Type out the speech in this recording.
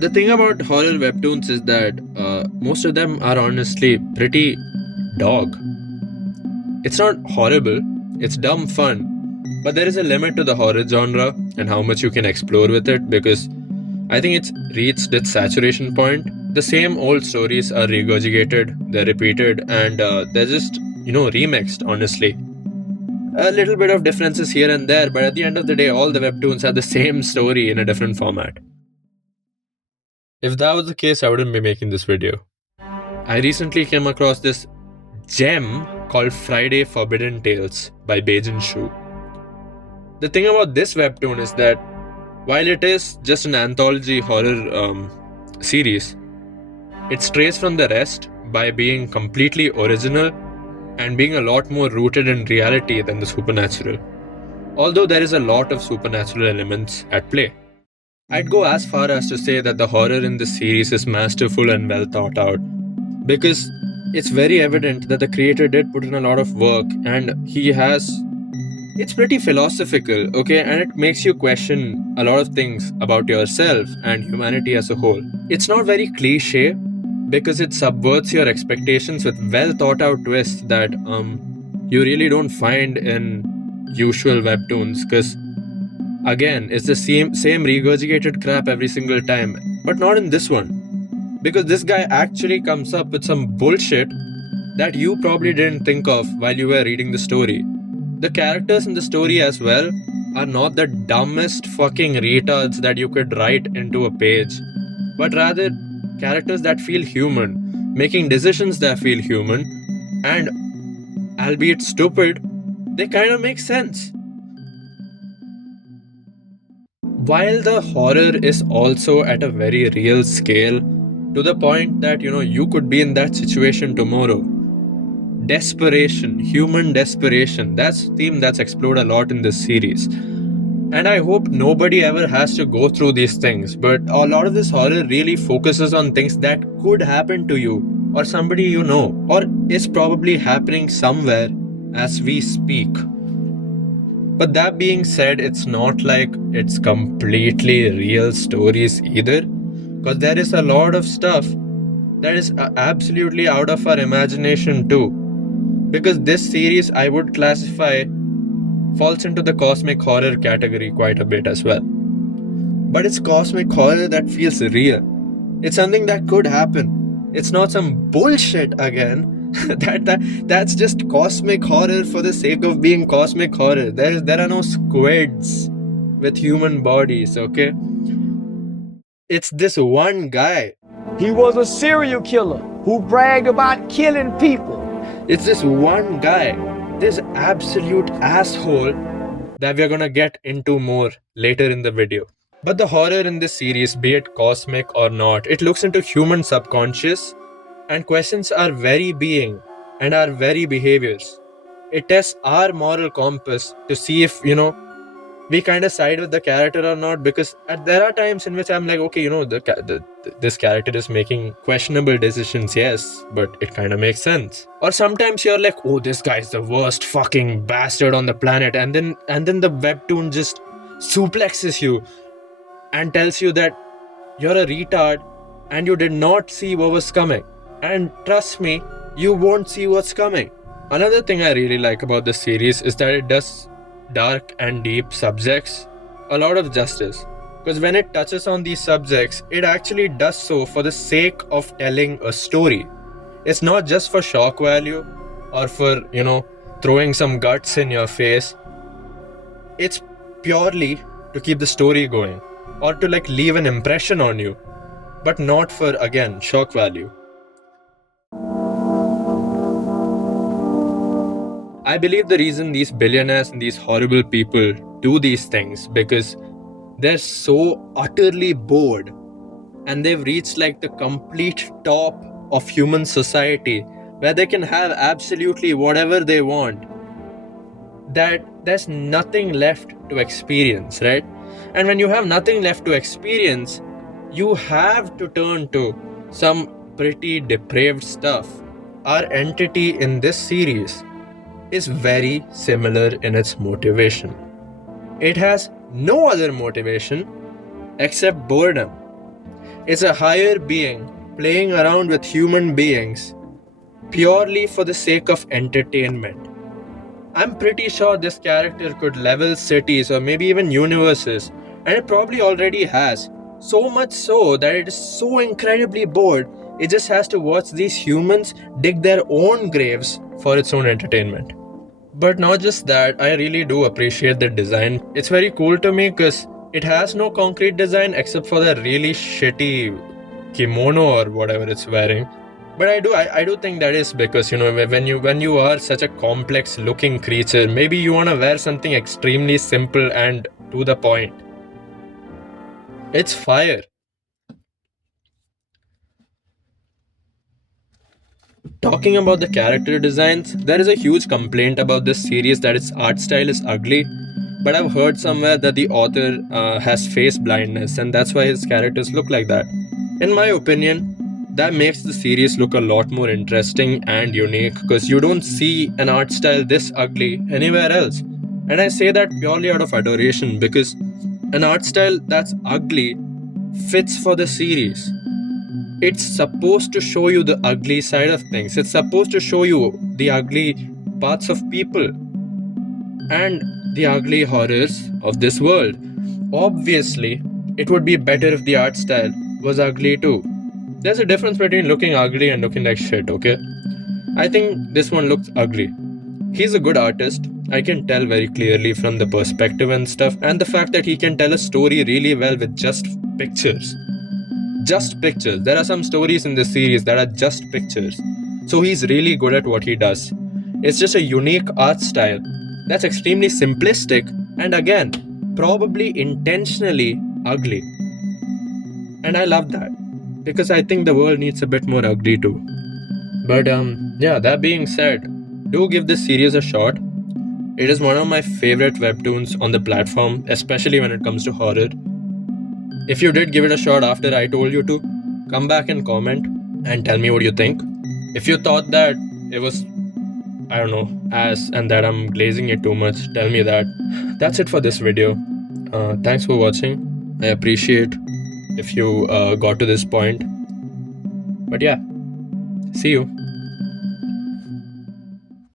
The thing about horror webtoons is that most of them are honestly pretty dog. It's not horrible, it's dumb fun, but there is a limit to the horror genre and how much you can explore with it because I think it's reached its saturation point. The same old stories are regurgitated, they're repeated, and they're just, remixed, honestly. A little bit of differences here and there, but at the end of the day, all the webtoons have the same story in a different format. If that was the case, I wouldn't be making this video. I recently came across this gem called Friday Forbidden Tales by Beijing Shu. The thing about this webtoon is that while it is just an anthology horror series, it strays from the rest by being completely original and being a lot more rooted in reality than the supernatural. Although there is a lot of supernatural elements at play. I'd go as far as to say that the horror in this series is masterful and well thought out, because it's very evident that the creator did put in a lot of work and it's pretty philosophical, okay, and it makes you question a lot of things about yourself and humanity as a whole. It's not very cliche because it subverts your expectations with well thought out twists that you really don't find in usual webtoons, because again, it's the same regurgitated crap every single time, but not in this one. Because this guy actually comes up with some bullshit that you probably didn't think of while you were reading the story. The characters in the story as well are not the dumbest fucking retards that you could write into a page, but rather characters that feel human, making decisions that feel human, and albeit stupid, they kind of make sense. While the horror is also at a very real scale, to the point that you could be in that situation tomorrow. Desperation, human desperation, that's a theme that's explored a lot in this series. And I hope nobody ever has to go through these things, but a lot of this horror really focuses on things that could happen to you or somebody you know, or is probably happening somewhere as we speak. But that being said, it's not like it's completely real stories either, because there is a lot of stuff that is absolutely out of our imagination too. Because this series, I would classify, falls into the cosmic horror category quite a bit as well. But it's cosmic horror that feels real. It's something that could happen. It's not some bullshit again. That's just cosmic horror for the sake of being cosmic horror. There are no squids with human bodies, okay? It's this one guy. He was a serial killer who bragged about killing people. It's this one guy, this absolute asshole that we're gonna get into more later in the video. But the horror in this series, be it cosmic or not, it looks into human subconscious and questions our very being and our very behaviors. It tests our moral compass to see if, we kind of side with the character or not, because there are times in which I'm like, okay, this character is making questionable decisions, yes, but it kind of makes sense. Or sometimes you're like, oh, this guy's the worst fucking bastard on the planet, and then the webtoon just suplexes you and tells you that you're a retard and you did not see what was coming. And trust me, you won't see what's coming. Another thing I really like about this series is that it does dark and deep subjects a lot of justice, because when it touches on these subjects, it actually does so for the sake of telling a story. It's not just for shock value or for throwing some guts in your face. It's purely to keep the story going or to leave an impression on you, but not for, again, shock value. I believe the reason these billionaires and these horrible people do these things because they're so utterly bored and they've reached the complete top of human society where they can have absolutely whatever they want, that there's nothing left to experience, right? And when you have nothing left to experience, you have to turn to some pretty depraved stuff. Our entity in this series is very similar in its motivation. It has no other motivation except boredom. It's a higher being playing around with human beings purely for the sake of entertainment. I'm pretty sure this character could level cities or maybe even universes, and it probably already has. So much so that it is so incredibly bored, it just has to watch these humans dig their own graves for its own entertainment. But not just that, I really do appreciate the design. It's very cool to me because it has no concrete design except for the really shitty kimono or whatever it's wearing. But I do think that is because, you know, when you are such a complex looking creature, maybe you want to wear something extremely simple and to the point. It's fire. Talking about the character designs, there is a huge complaint about this series that its art style is ugly. But I've heard somewhere that the author has face blindness and that's why his characters look like that. In my opinion, that makes the series look a lot more interesting and unique because you don't see an art style this ugly anywhere else. And I say that purely out of adoration because an art style that's ugly fits for the series. It's supposed to show you the ugly side of things. It's supposed to show you the ugly parts of people and the ugly horrors of this world. Obviously, it would be better if the art style was ugly too. There's a difference between looking ugly and looking like shit, okay? I think this one looks ugly. He's a good artist. I can tell very clearly from the perspective and stuff, and the fact that he can tell a story really well with just pictures. Just pictures. There are some stories in this series that are just pictures. So he's really good at what he does. It's just a unique art style that's extremely simplistic and again, probably intentionally ugly. And I love that because I think the world needs a bit more ugly too. But yeah, that being said, do give this series a shot. It is one of my favorite webtoons on the platform, especially when it comes to horror. If you did give it a shot after I told you to, come back and comment and tell me what you think. If you thought that it was, I don't know, ass and that I'm glazing it too much, tell me that. That's it for this video. Thanks for watching. I appreciate if you got to this point. But yeah, see you.